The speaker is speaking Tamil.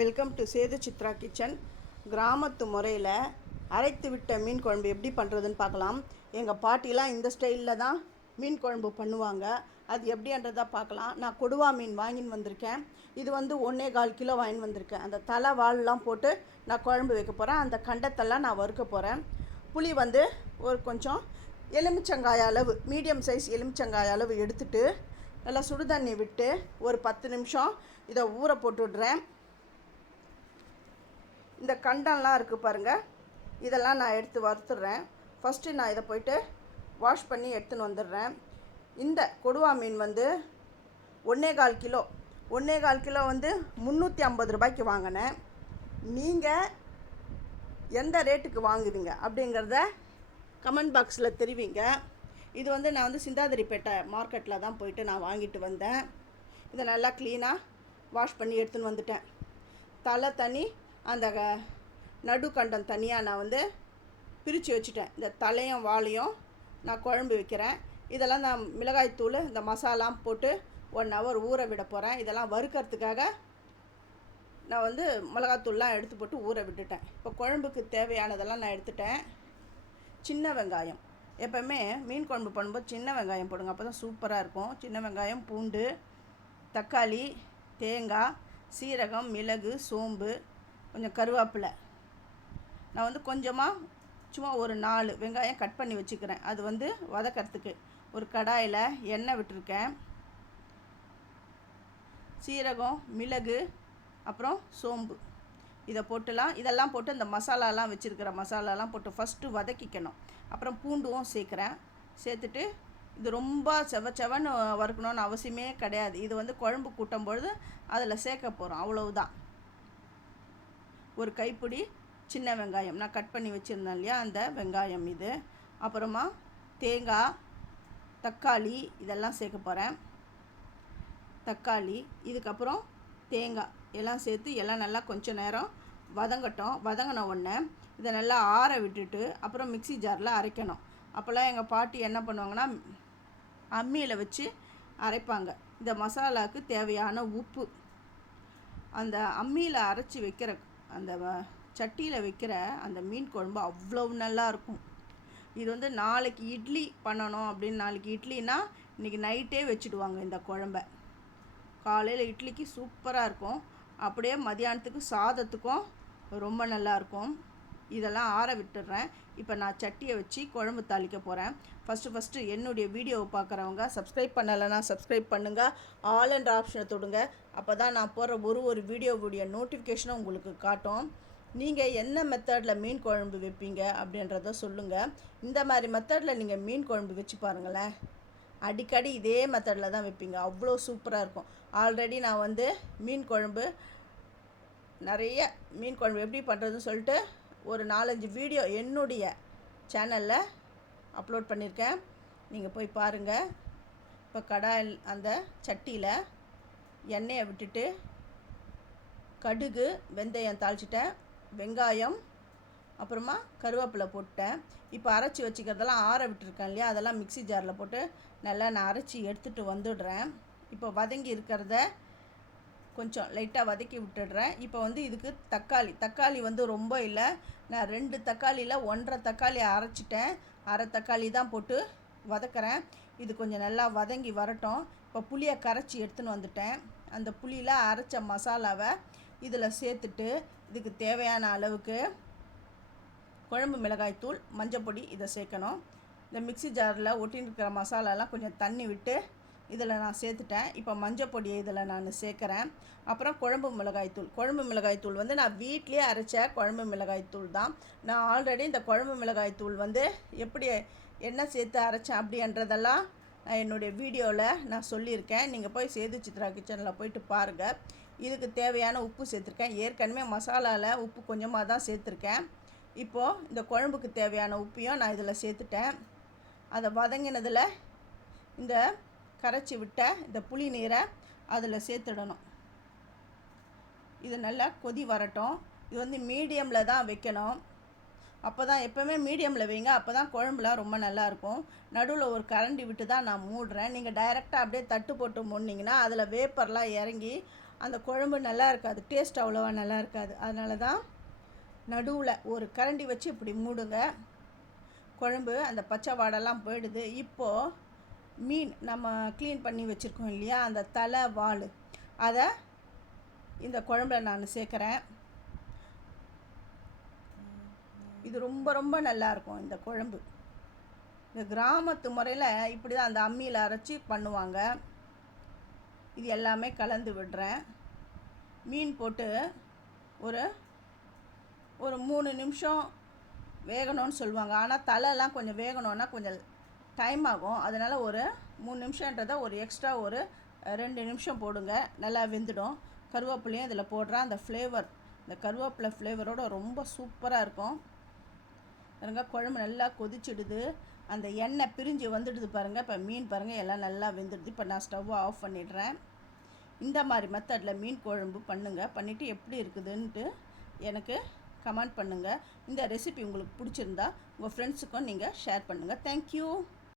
Welcome to Sethu Chitra kitchen. கிராமத்து முறையில் அரைத்து விட்ட மீன் குழம்பு எப்படி பண்ணுறதுன்னு பார்க்கலாம். எங்கள் பாட்டிலாம் இந்த ஸ்டைலில் தான் மீன் குழம்பு பண்ணுவாங்க. அது எப்படின்றதா பார்க்கலாம். நான் கொடுவா மீன் வாங்கின்னு வந்திருக்கேன். இது வந்து 1.25 கிலோ வாங்கின்னு வந்திருக்கேன். அந்த தலை வால்லாம் போட்டு நான் குழம்பு வைக்க போகிறேன். அந்த கண்டத்தெல்லாம் நான் வறுக்க போகிறேன். புளி வந்து ஒரு கொஞ்சம் எலுமிச்சங்காய அளவு, மீடியம் சைஸ் எலுமிச்சங்காய அளவு எடுத்துகிட்டு நல்லா சுடுதண்ணி விட்டு ஒரு 10 நிமிஷம் இதை ஊற போட்டுடுறேன். இந்த கண்டம்லாம் இருக்குது பாருங்கள், இதெல்லாம் நான் எடுத்து வறுத்துடுறேன். ஃபஸ்ட்டு நான் இதை போய்ட்டு வாஷ் பண்ணி எடுத்துன்னு வந்துடுறேன். இந்த கொடுவா மீன் வந்து 1.25 கிலோ வந்து 350 ரூபாய்க்கு வாங்கினேன். நீங்கள் எந்த ரேட்டுக்கு வாங்குவீங்க அப்படிங்கிறத கமெண்ட் பாக்ஸில் தெரிவிங்க. இது வந்து நான் வந்து சிந்தாதிரிப்பேட்டை மார்க்கெட்டில் தான் போயிட்டு நான் வாங்கிட்டு வந்தேன். இதை நல்லா க்ளீனாக வாஷ் பண்ணி எடுத்துன்னு வந்துட்டேன். தலை தனி, அந்த நடுக்கண்டம் தனியாக நான் வந்து பிரித்து வச்சுட்டேன். இந்த தலையும் வாழையும் நான் குழம்பு வைக்கிறேன். இதெல்லாம் நான் மிளகாய்த்தூள், இந்த மசாலாம் போட்டு 1 ஹவர் ஊற விட போகிறேன். இதெல்லாம் வறுக்கிறதுக்காக நான் வந்து மிளகாத்தூள்லாம் எடுத்து போட்டு ஊற விட்டுட்டேன். இப்போ குழம்புக்கு தேவையானதெல்லாம் நான் எடுத்துட்டேன். சின்ன வெங்காயம், எப்போவுமே மீன் குழம்பு பண்ணும்போது சின்ன வெங்காயம் போடுங்க, அப்போ தான் சூப்பராக இருக்கும். சின்ன வெங்காயம், பூண்டு, தக்காளி, தேங்காய், சீரகம், மிளகு, சோம்பு, கொஞ்சம் கருவேப்பிலை. நான் வந்து கொஞ்சமாக சும்மா ஒரு 4 வெங்காயம் கட் பண்ணி வச்சுக்கிறேன். அது வந்து வதக்கிறதுக்கு ஒரு கடாயில் எண்ணெய் விட்டுருக்கேன். சீரகம், மிளகு, அப்புறம் சோம்பு இதை போட்டுலாம், இதெல்லாம் போட்டு இந்த மசாலாலாம் வச்சுருக்கிற மசாலாலாம் போட்டு ஃபஸ்ட்டு வதக்கிக்கணும். அப்புறம் பூண்டும் சேர்க்குறேன். சேர்த்துட்டு இது ரொம்ப செவன்னு வறுக்கணும்னு அவசியமே கிடையாது. இது வந்து குழம்பு கூட்டும் பொழுது அதில் சேர்க்க போகிறோம், அவ்வளவுதான். ஒரு கைப்பிடி சின்ன வெங்காயம் நான் கட் பண்ணி வச்சுருந்தேன் இல்லையா, அந்த வெங்காயம் இது. அப்புறமா தேங்காய், தக்காளி இதெல்லாம் சேர்க்க போகிறேன். தக்காளி, இதுக்கப்புறம் தேங்காய் எல்லாம் சேர்த்து எல்லாம் நல்லா கொஞ்சம் நேரம் வதங்கட்டும். வதங்கின உடனே இதை நல்லா ஆற விட்டுட்டு அப்புறம் மிக்ஸி ஜாரில் அரைக்கணும். அப்போல்லாம் எங்கள் பாட்டி என்ன பண்ணுவாங்கன்னா அம்மியில் வச்சு அரைப்பாங்க. இந்த மசாலாவுக்கு தேவையான உப்பு, அந்த அம்மியில் அரைச்சி வைக்கிற அந்த சட்டியில் வைக்கிற அந்த மீன் குழம்பு அவ்வளோ நல்லாயிருக்கும். இது வந்து நாளைக்கு இட்லி பண்ணணும் அப்படின்னு, நாளைக்கு இட்லினா இன்றைக்கி நைட்டே வச்சுடுவாங்க இந்த குழம்ப. காலையில் இட்லிக்கு சூப்பராக இருக்கும். அப்படியே மதியானத்துக்கு சாதத்துக்கும் ரொம்ப நல்லாயிருக்கும். இதெல்லாம் ஆற விட்டுடுறேன். இப்போ நான் சட்டியை வச்சு குழம்பு தாளிக்க போகிறேன். ஃபஸ்ட்டு என்னுடைய வீடியோவை பார்க்குறவங்க சப்ஸ்கிரைப் பண்ணலைன்னா சப்ஸ்கிரைப் பண்ணுங்கள். ஆல் என்ற ஆப்ஷனை தொடுங்க. அப்போ தான் நான் போடுற ஒரு வீடியோவுடைய நோட்டிஃபிகேஷனும் உங்களுக்கு காட்டும். நீங்கள் என்ன மெத்தடில் மீன் குழம்பு வைப்பீங்க அப்படின்றத சொல்லுங்கள். இந்த மாதிரி மெத்தடில் நீங்கள் மீன் குழம்பு வச்சு பாருங்களேன். அடிக்கடி இதே மெத்தடில் தான் வைப்பீங்க, அவ்வளோ சூப்பராக இருக்கும். ஆல்ரெடி நான் வந்து மீன் குழம்பு நிறைய மீன் குழம்பு எப்படி பண்ணுறதுன்னு சொல்லிட்டு ஒரு 4-5 வீடியோ என்னுடைய சேனலில் அப்லோட் பண்ணியிருக்கேன், நீங்கள் போய் பாருங்கள். இப்போ கடாயில் அந்த சட்டியில் எண்ணெயை விட்டுட்டு கடுகு, வெந்தயம் தாளிச்சிட்டேன், வெங்காயம், அப்புறமா கருவேப்பிலை போட்டேன். இப்போ அரைச்சி வச்சுக்கிறதெல்லாம் ஆற விட்டுருக்கேன் இல்லையா, அதெல்லாம் மிக்ஸி ஜாரில் போட்டு நல்லா நான் அரைச்சி எடுத்துகிட்டு வந்துடுறேன். இப்போ வதங்கி இருக்கிறத கொஞ்சம் லைட்டாக வதக்கி விட்டுடுறேன். இப்போ வந்து இதுக்கு தக்காளி வந்து ரொம்ப இல்லை, நான் 2 தக்காளியில் 1.5 தக்காளி அரைச்சிட்டேன். அரை தக்காளி தான் போட்டு வதக்கிறேன். இது கொஞ்சம் நல்லா வதங்கி வரட்டும். இப்போ புளியை கரைச்சி எடுத்துன்னு வந்துட்டேன். அந்த புளியில் அரைச்ச மசாலாவை இதில் சேர்த்துட்டு இதுக்கு தேவையான அளவுக்கு குழம்பு மிளகாய்த்தூள், மஞ்சப்பொடி இதை சேர்க்கணும். இந்த மிக்ஸி ஜாரில் ஒட்டின்னு இருக்கிற மசாலாலாம் கொஞ்சம் தண்ணி விட்டு இதில் நான் சேர்த்துட்டேன். இப்போ மஞ்சப்பொடியை இதில் நான் சேர்க்குறேன். அப்புறம் குழம்பு மிளகாய்த்தூள் வந்து நான் வீட்லேயே அரைச்ச குழம்பு மிளகாய்த்தூள் தான். நான் ஆல்ரெடி இந்த குழம்பு மிளகாய்த்தூள் வந்து எப்படி என்ன சேர்த்து அரைச்சேன் அப்படின்றதெல்லாம் நான் என்னுடைய வீடியோவில் நான் சொல்லியிருக்கேன். நீங்கள் போய் சேது சித்ரா கிச்சனில் போயிட்டு பாருங்கள். இதுக்கு தேவையான உப்பு சேர்த்துருக்கேன். ஏற்கனவே மசாலாவில் உப்பு கொஞ்சமாக தான் சேர்த்துருக்கேன். இப்போது இந்த குழம்புக்கு தேவையான உப்பையும் நான் இதில் சேர்த்துட்டேன். அதை வதங்கினதில் இந்த கரைச்சி விட்ட இந்த புளி நீரை அதில் சேர்த்துடணும். இது நல்லா கொதி வரட்டும். இது வந்து மீடியமில் தான் வைக்கணும். அப்போ தான் எப்போவுமே மீடியமில் வைங்க, அப்போ தான் குழம்புலாம் ரொம்ப நல்லாயிருக்கும். நடுவில் ஒரு கரண்டி விட்டு தான் நான் மூடுறேன். நீங்கள் டைரெக்டாக அப்படியே தட்டு போட்டு மூடினீங்கன்னா அதில் வேப்பர்லாம் இறங்கி அந்த குழம்பு நல்லா இருக்காது, டேஸ்ட் அவ்வளோவா நல்லா இருக்காது. அதனால தான் நடுவில் ஒரு கரண்டி வச்சு இப்படி மூடுங்க. குழம்பு அந்த பச்சை வாடெல்லாம் போயிடுது. இப்போது மீன் நம்ம க்ளீன் பண்ணி வச்சுருக்கோம் இல்லையா, அந்த தலை வால், அதை இந்த குழம்புல நான் சேர்க்குறேன். இது ரொம்ப ரொம்ப நல்லாயிருக்கும் இந்த குழம்பு. இந்த கிராமத்து முறையில் இப்படி தான் அந்த அம்மியில் அரைச்சி பண்ணுவாங்க. இது எல்லாமே கலந்து விடுறேன். மீன் போட்டு ஒரு ஒரு 3 நிமிஷம் வேகணும்னு சொல்லுவாங்க. ஆனால் தலைலாம் கொஞ்சம் வேகணுன்னா கொஞ்சம் டைம் ஆகும். அதனால் ஒரு 3 நிமிஷன்றதை ஒரு எக்ஸ்ட்ரா ஒரு 2 நிமிஷம் போடுங்க, நல்லா வெந்துடும். கருவேப்பிலையும் இதில் போடுறேன். அந்த ஃப்ளேவர், இந்த கருவேப்பிலை ஃப்ளேவரோடு ரொம்ப சூப்பராக இருக்கும். பாருங்கள், குழம்பு நல்லா கொதிச்சிடுது, அந்த எண்ணெய் பிரிஞ்சு வந்துடுது பாருங்கள். இப்போ மீன் பாருங்கள் எல்லாம் நல்லா வெந்துடுது. இப்போ நான் ஸ்டவ்வை ஆஃப் பண்ணிடுறேன். இந்த மாதிரி மெத்தடில் மீன் குழம்பு பண்ணுங்கள். பண்ணிவிட்டு எப்படி இருக்குதுன்ட்டு எனக்கு கமெண்ட் பண்ணுங்கள். இந்த ரெசிபி உங்களுக்கு பிடிச்சிருந்தா உங்கள் ஃப்ரெண்ட்ஸுக்கும் நீங்கள் ஷேர் பண்ணுங்கள். தேங்க்யூ.